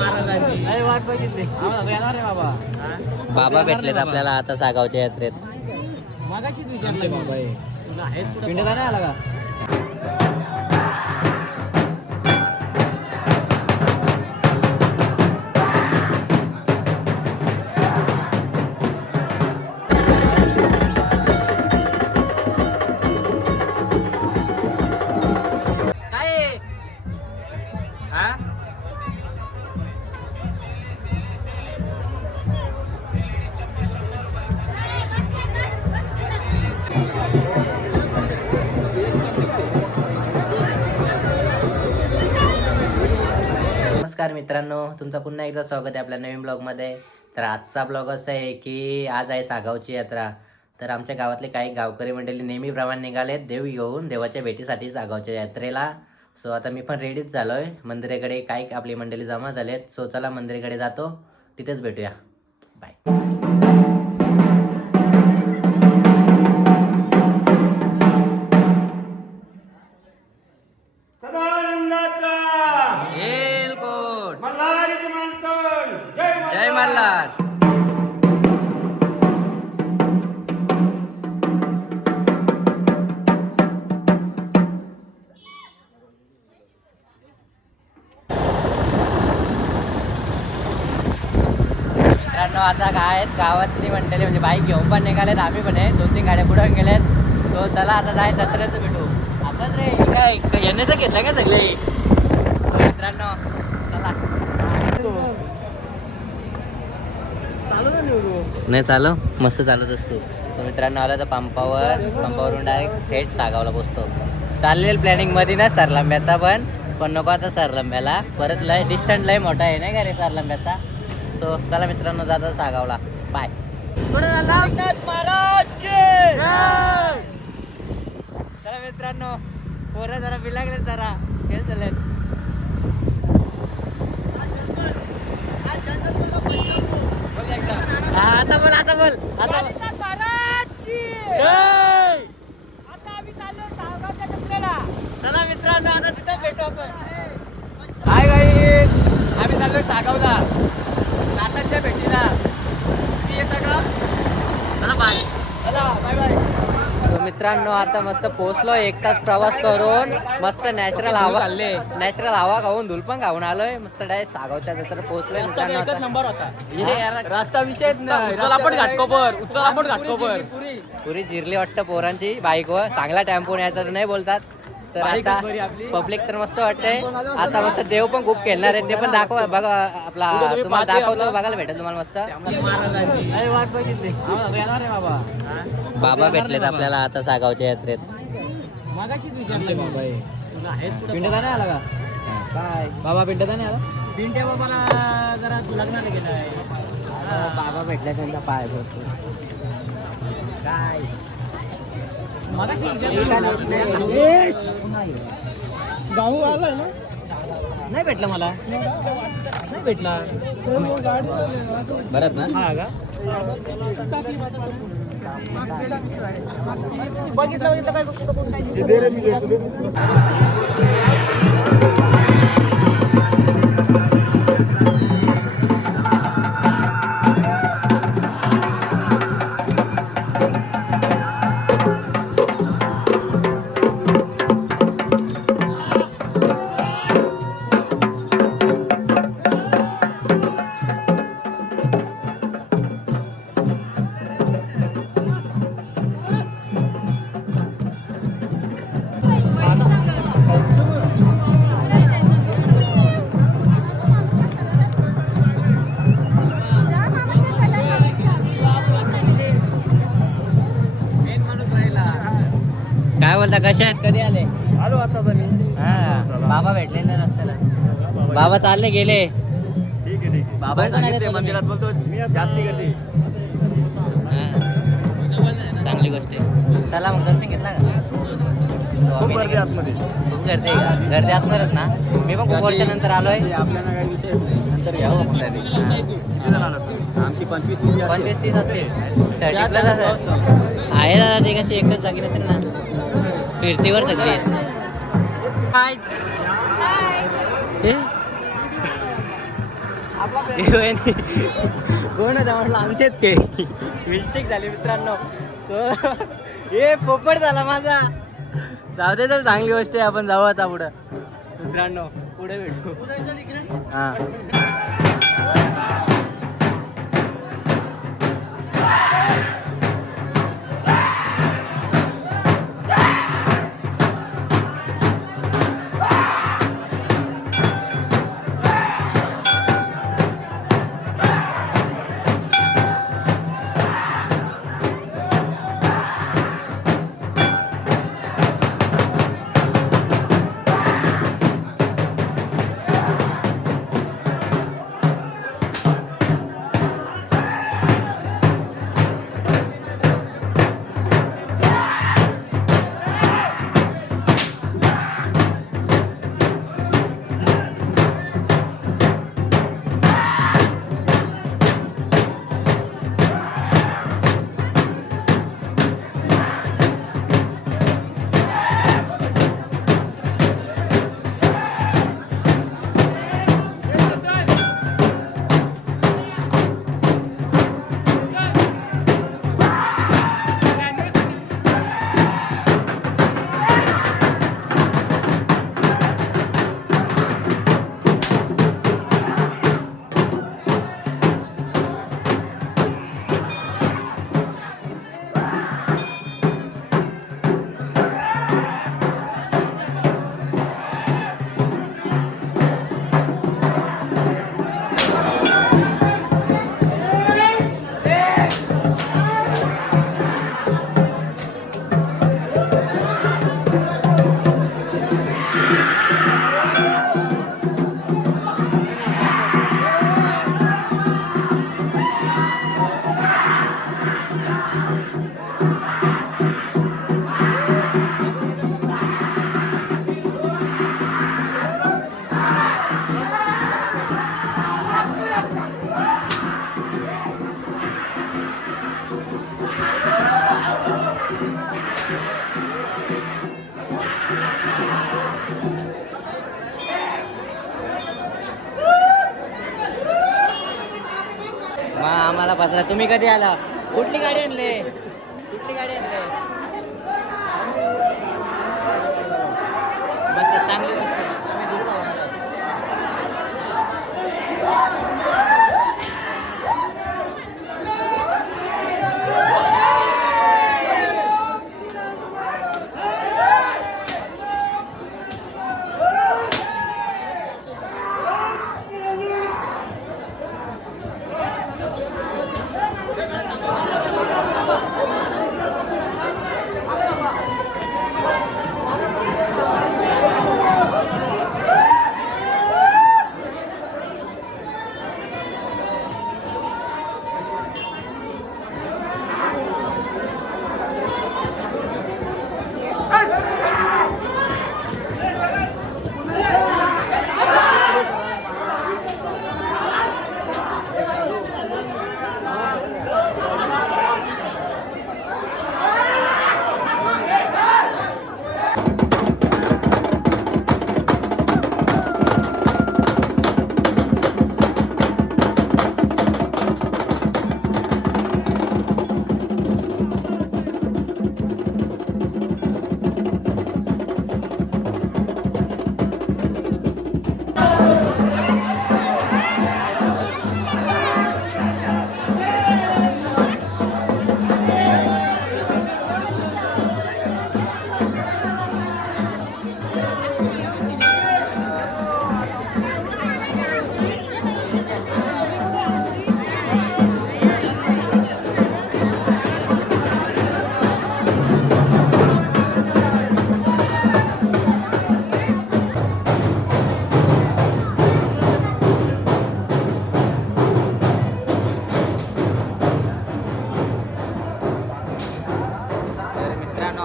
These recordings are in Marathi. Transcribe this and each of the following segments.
वाट बघितली येणार आहे बाबा. बाबा भेटलेत आपल्याला आता सागावच्या यात्रेत. मागाशीच विचारलं बाबा तुला आहेत पिंड का नाही आला का? नमस्कार मित्रांनो, तुमचं पुन्हा एकदा स्वागत आहे आपल्या नवीन ब्लॉगमध्ये. तर आजचा ब्लॉग असा आहे की आज आहे सागावची यात्रा. तर आमच्या गावातले काही गावकरी मंडळी नेहमीप्रमाणे निघालेत देव घेऊन देवाच्या भेटीसाठी सागावच्या यात्रेला. सो आता मी पण रेडीच झालो आहे. मंदिराकडे काही आपली मंडळी जमा झालेत. सो चला मंदिराकडे जातो, तिथेच भेटूया. बाय. जय मल्हार. आता काय आहेत गावातली मंडळी म्हणजे बाईक घेऊन पण निघालेत. आम्ही पण आहे 2-3 गाड्या पुढे गेलेत. तो चला आता जाय जत्रेचं भेटू आपण. रे काय येण्याचं घेतलं का सगळे? मित्रांनो चला. नाही चालव मस्त चालत असतो. तर मित्रांनो आला तर पंपावरून डायरेक्ट थेट सागावला पोचतो. चाललेल प्लॅनिंग मध्ये ना सरलंब्याचा पण नको आता सरलंब्याला परत लय डिस्टन्स लय मोठा आहे नाही का रे सरलंब्याचा. सो चला मित्रांनो जाता सागावला. बाय. चला मित्रांनो पोरं जरा बिलागले जरा खेळ चाललेत. आता बोल आता महाराज की आता आम्ही चाललो सागावच्या जत्रेला. चला मित्रांनो आता तिथे भेटू आपण. हाय गाईज, आम्ही चाललोय सागावला नाताच्या भेटीला. तुम्ही येता का? चला बाय. चला बाय बाय. मित्रांनो आता मस्त पोहोचलो. 1 तास प्रवास करून मस्त नॅचरल हवा खाऊन धूल पण खाऊन आलोय. मस्त डायरेक्ट सागावच्या जत्रेत पोहोचलोय मित्रांनो. एकच नंबर होता रस्ता विषयच नाही. पुरी जिरली वाटतं पोरांची बाईकवर. चांगला टेम्पो न्यायचा तर नाही बोलतात. तर आता पब्लिक तर मस्त वाटतंय. आता मस्त देव पण खूप खेळणार आहेत. ते पण दाखव बघा आपला तुम्हाला दाखवतो बघायला भेटेल तुम्हाला मस्त. वाट बघितली येणार आहे बाबा. बाबा भेटलेत आपल्याला आता सागावच्या यात्रेत. मागाशीच विचारलं बाबा तुला आहेत पिंड का नाही आला का? काय बाबा पिंड का नाही आला? पिंट्या बाबाला जरा लग्नाला गेलाय. बाबा भेटले त्यांचा पाय भरतो. काय मागाशी गाऊ आलाय ना? नाही भेटला मला. नाही भेटला बरं ना. हा का बघितलं काय काय बोलता कशा आहेत? कधी आले? आलो आता मी. हा बाबा भेटले ना रस्त्याला. बाबा चालले गेले. ठीक आहे बाबा सांगितले मंदिरात बोलतो जास्ती गर्दी. चांगली गोष्ट आहे. चला मग दर्शन घेतला का? खूप गर्दी आतमध्ये. खूप गर्दी आहे का? गर्दी असणारच ना. मी पण खूप वर्षानंतर आलोय. आपल्याला काही विषय नाही. नंतर यावं आपण किती जण आलात? आमची 25-30 असतील. 30 प्लस आहे दादा. ते कशी एकच जागी नसेल ना. फिरतीवर सगळी आहेत. कोण होता म्हटलं आमचेच ते मिस्टेक झाली मित्रांनो. हे पोपट झाला माझा. जाऊ दे तर चांगली गोष्ट आहे. आपण जाऊ आता पुढं मित्रांनो. पुढे भेटू. हा आम्हाला पत्र. तुम्ही कधी आला? कुठली गाडी आणले? कुठली गाडी आणले? मस्त चांगली गोष्ट आहे. आम्ही दुसरा होणार आहोत.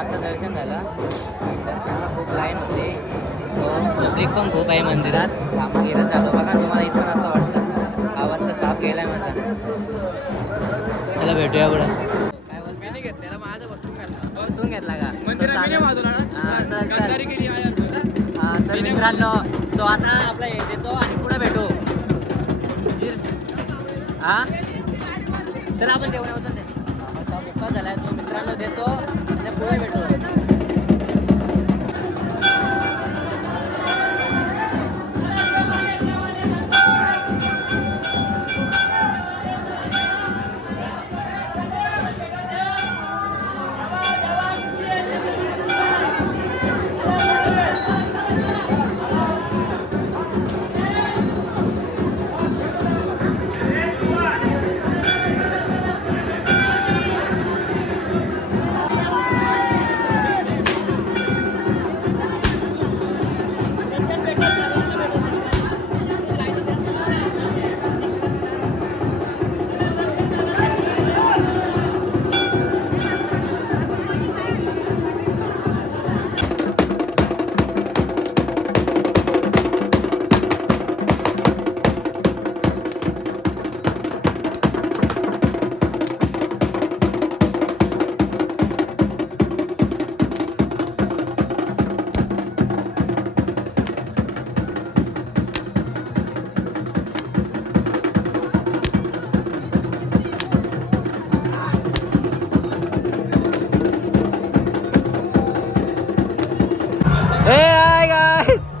आता दर्शन झालं. दर्शनाला खूप लाईन होती. पब्लिक पण खूप आहे मंदिरात. सामान घेत झालं बघा. तुम्हाला इथून असं वाटतं आवाज तर साफ गेलाय माझा. चला भेटूया पुढं. काय बोलतो? मी घेतलेला माझा वस्तून घेतला का तर मित्रांनो तो आता आपला हे देतो आणि पुढे भेटू. हा तर आपण जेवण होतं ते बुक्का झालाय तो मित्रांनो देतो आणि पुढे भेटू.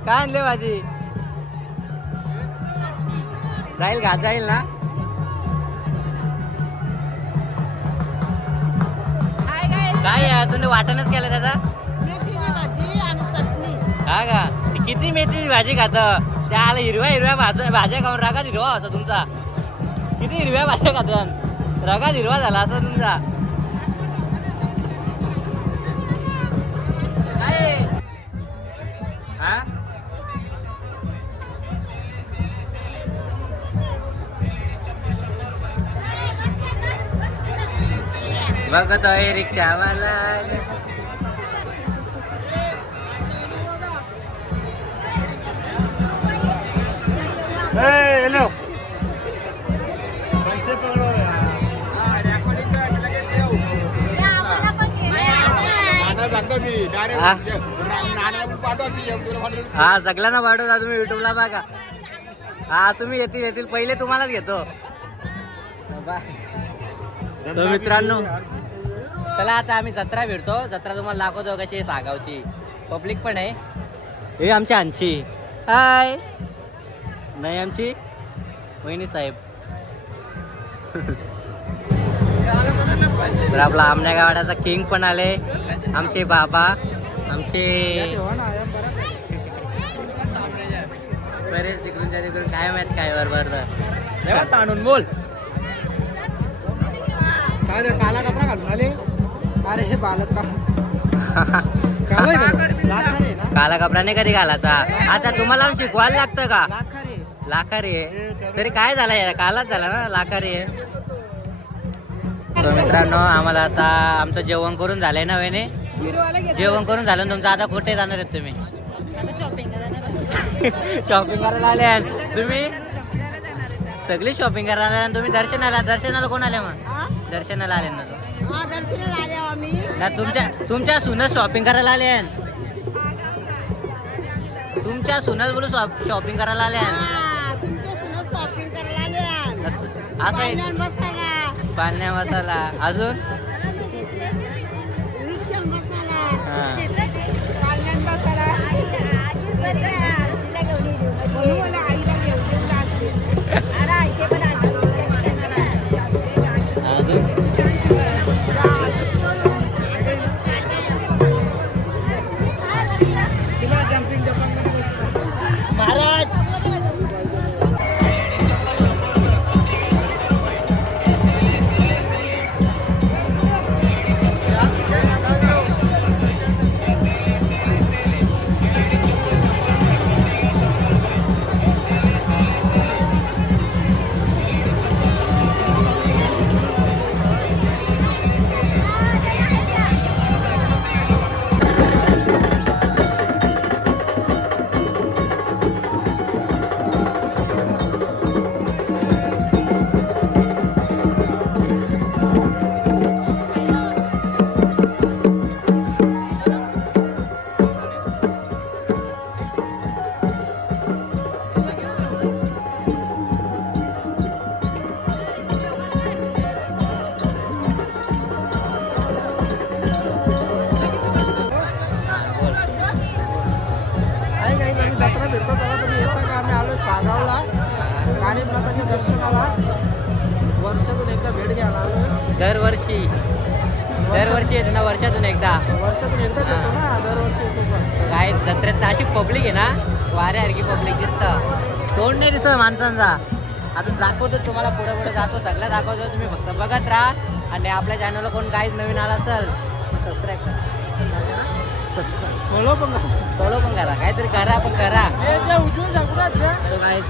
काय आणले भाजी जाईल का जाईल ना. काय आहे तुम्ही वाटणच केलं त्याचा मेथीची भाजी आणि चटणी. हा का किती मेथीची भाजी खात त्याला हिरव्या भाज्या खाऊन रागात हिरवा होता तुमचा. किती हिरव्या भाज्या खात रागात हिरवा झाला असा तुमचा. काय हा बघतोय रिक्षावाला. हॅलो हा सगळ्यांना पाठवता तुम्ही युट्यूबला बघा. हा तुम्ही येतील पहिले तुम्हालाच घेतो. तर मित्रांनो चला आता आम्ही जत्रा फिरतो. जत्रा तुम्हाला दाखवतो कशी आहे सागावची. पब्लिक पण आहे. हे आमची आमची हाय नाही आमची वहिनी साहेब. तर आपला आमच्या गावाचा किंग पण आले. आमचे बाबा आमचे बरेच तिकडून काय माहित काय बरोबर आणून बोल. काय रे काला कपडा घालून आले. अरे हे बालक काला कपडा नाही कधी घालायचा. आता तुम्हाला शिकवायला लागतं का. लाखारी तरी काय झालं कालाच झाला ना लाखारी. तर मित्रांनो आम्हाला आता आमचं जेवण करून झालंय ना वेने. जेवण करून झालं तुमचं. आता कुठे जाणार आहेत तुम्ही. शॉपिंग करायला आले तुम्ही सगळी शॉपिंग करायला आले. तुम्ही दर्शनाला कोण आले मग दर्शनाला आले ना ना तुमच्या सुनच शॉपिंग करायला आले. तुमच्या सुनच बोलू शॉपिंग करायला आले. असं आहे पालण्या मसाला अजून बाबाच्या दर्शनाला वर्षातून एकदा भेट घ्यायला आलो. दरवर्षी येते ना, वर्षातून एकदा. वर्षातून एकदाच येतो ना, दरवर्षी येतो पण. काय जत्रेत अशी पब्लिक आहे ना, वाऱ्यासारखी पब्लिक दिसतं. तोंड नाही दिसत माणसांचा. आता दाखवतो तुम्हाला, पुढे पुढे जातो, सगळं दाखवतो. तुम्ही फक्त बघत राहा आणि आपल्या चॅनलला कोण काहीच नवीन आला असेल सबस्क्राईब करा. फॉलो पण फॉलो पण करा, काहीतरी करा पण करा. उजवून सांगू ना तुला. So guys,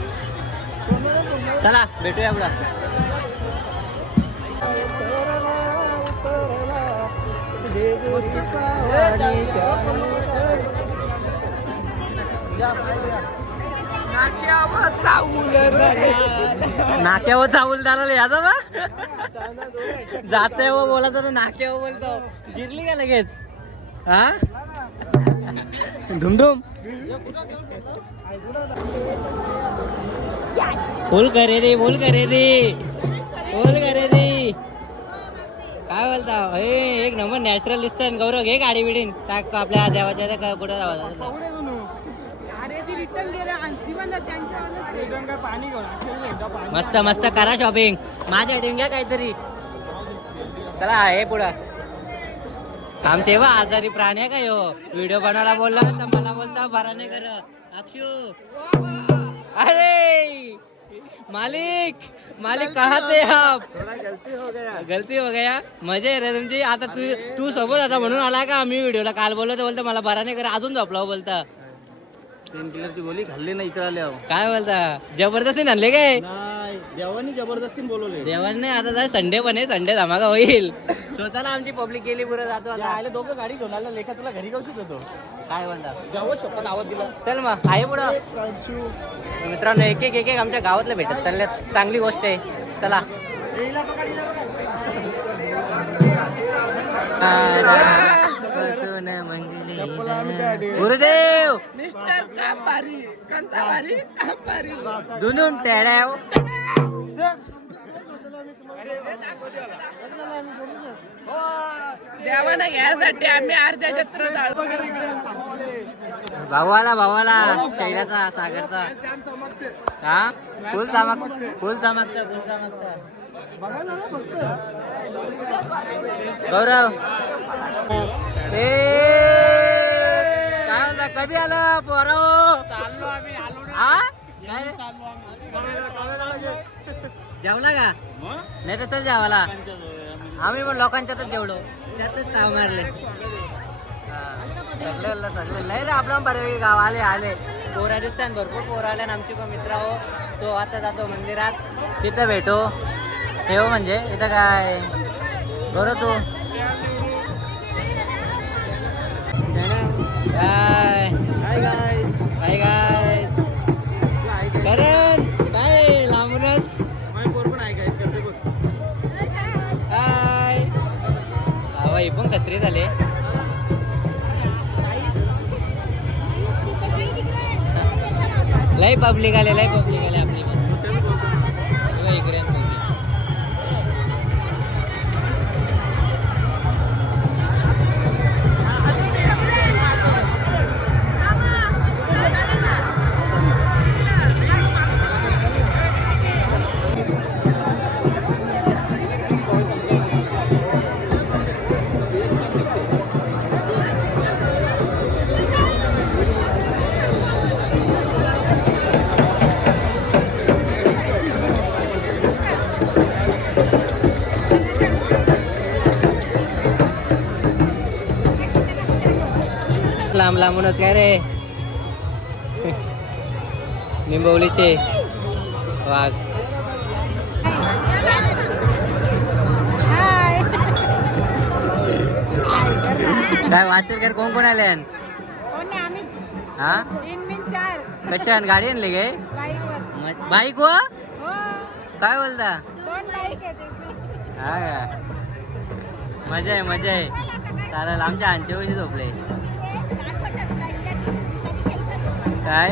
चला भेटूया पुढं. नाक्यावर चावल झाला याचा बा जाते हो बोला तर नाक्यावर बोलतो. जिरली का लगेच? हा धुमधुम फुल करे रे, बोल करे रे, बोल करे रे. काय बोलता? एक नंबर नॅचरल दिसतंय. गौरव घे गाडी बिडीन टाक आपल्या देवाच्या कुठं जावा. मस्त मस्त करा शॉपिंग. माझ्या घ्या काहीतरी. चला हे पुढं आमचे वा आजारी प्राणी आहे का यो. व्हिडिओ बनवायला बोलला तर मला बोलता बरा नाही कर अक्षू. अरे मालिक कहा थे आप? गलती हो गया. मजा आहे रे तुमची. आता तू सोबत आता म्हणून आला का? आम्ही व्हिडिओला काल बोललो तर बोलता मला बरा नाही कर, अजून झोपला बोलता. पेन किलरची गोळी खाल्ली नाही इकडे आल्या. काय बोलता? जबरदस्ती आणले काय? नाही, देवानी जबरदस्ती बोलवले. देवाने आता जर संडे पण आहे, संडे धमाका होईल. स्वतःला आमची पब्लिक गेली पुढे जातो आता. आले दोघं गाडी घेऊन आला. लेखा तुला घरी गावशीत होतो. काय बोलता? गावात शपथ आवाज दिला. चल मग आहे पुढं. मित्रांनो एक एक आमच्या गावातलं भेटत चालले, चांगली गोष्ट आहे. चला गुरुदेव दुनून टेड्याव. देवाना घ्यायसाठी आम्ही अर्ध्या जत्र भावाला शैलाचा सागरचा. हा फुल चमकता. गौरव काय होता? कधी आला पोराव? चाललो आम्ही, आलो रे. हा चाललो आम्ही. जेवला का? नाही तर चल जेवायला. आम्ही पण लोकांच्यातच जेवलो, त्यातच चाव मारले. सगळे नाही रे आपलं बरे गाव आले पोरा दिसतात, भरपूर पोर आले आणि आमची पण मित्र हो. सो आता जातो मंदिरात, तिथं भेटू. ठेव म्हणजे इथं काय बरं तू काय करण काय लांबूनच काय बाबा हे पण कत्री झाले. लय पब्लिक आले आपली इकडे. लांबूनच काय रे निंबवलीचे वाघ. काय वाचेल कोण आले? हा कशा गाडी आणली गे? बाईक व काय बोलता? हा का मजा आहे. चालेल आमच्या आमच्या वेळी झोपले काय.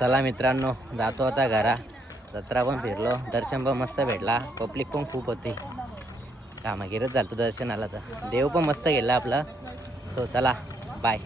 चला मित्रांनो, जातो आता घरा. जत्रा पण फिरलो, दर्शन पण मस्त भेटला, पब्लिक पण खूप होती. कामागिरच झालतो दर्शनाला. तर देव पण मस्त गेला आपला. सो चला, बाय.